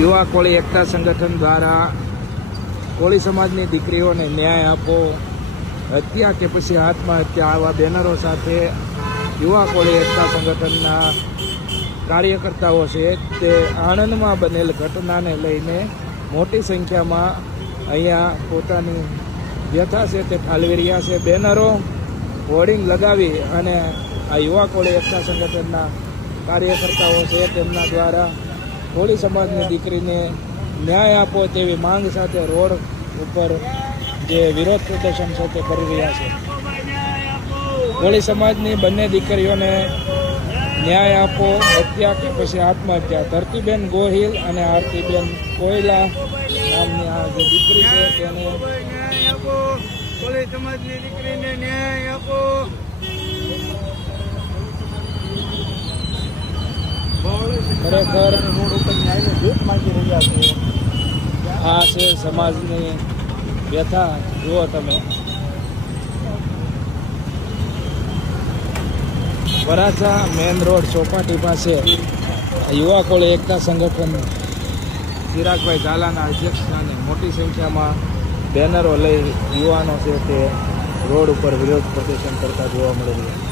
યુવા કોળી એકતા સંગઠન દ્વારા કોળી સમાજની દીકરીઓને ન્યાય આપો, હત્યા કે પછી આત્મહત્યા, આવા બેનરો સાથે યુવા કોળી એકતા સંગઠનના કાર્યકર્તાઓ છે તે આણંદમાં બનેલ ઘટનાને લઈને મોટી સંખ્યામાં અહીંયા પોતાની વ્યથા છે તે ઠાલવી રહ્યા છે. બેનરો હોર્ડિંગ લગાવી અને આ યુવા કોળી એકતા સંગઠનના કાર્યકર્તાઓ છે તેમના દ્વારા કોળી સમાજની દીકરીને ન્યાય આપો તેવી માંગ સાથે રોડ ઉપર જે વિરોધ પ્રદર્શન છે તે કરી રહ્યા છે. કોળી સમાજની બંને દીકરીઓને ન્યાય આપો, હત્યા કે પછી આત્મહત્યા. ધરતીબેન ગોહિલ અને આરતીબેન કોયલા નામની આ જે દીકરી છે તેને કોળી સમાજની દીકરીને ન્યાય આપો. ખરેખર રોડ ઉપર ન્યાયની ભીખ માંગી રહ્યા છે. આ છે સમાજની વ્યથા. જુઓ તમે, વરાછા મેન રોડ ચોપાટી પાસે યુવા કોળી એકતા સંગઠન ચિરાગભાઈ ઝાલાના અધ્યક્ષસ્થાને મોટી સંખ્યામાં બેનરો લઈ યુવાનો છે તે રોડ ઉપર વિરોધ પ્રદર્શન કરતા જોવા મળી રહ્યા છે.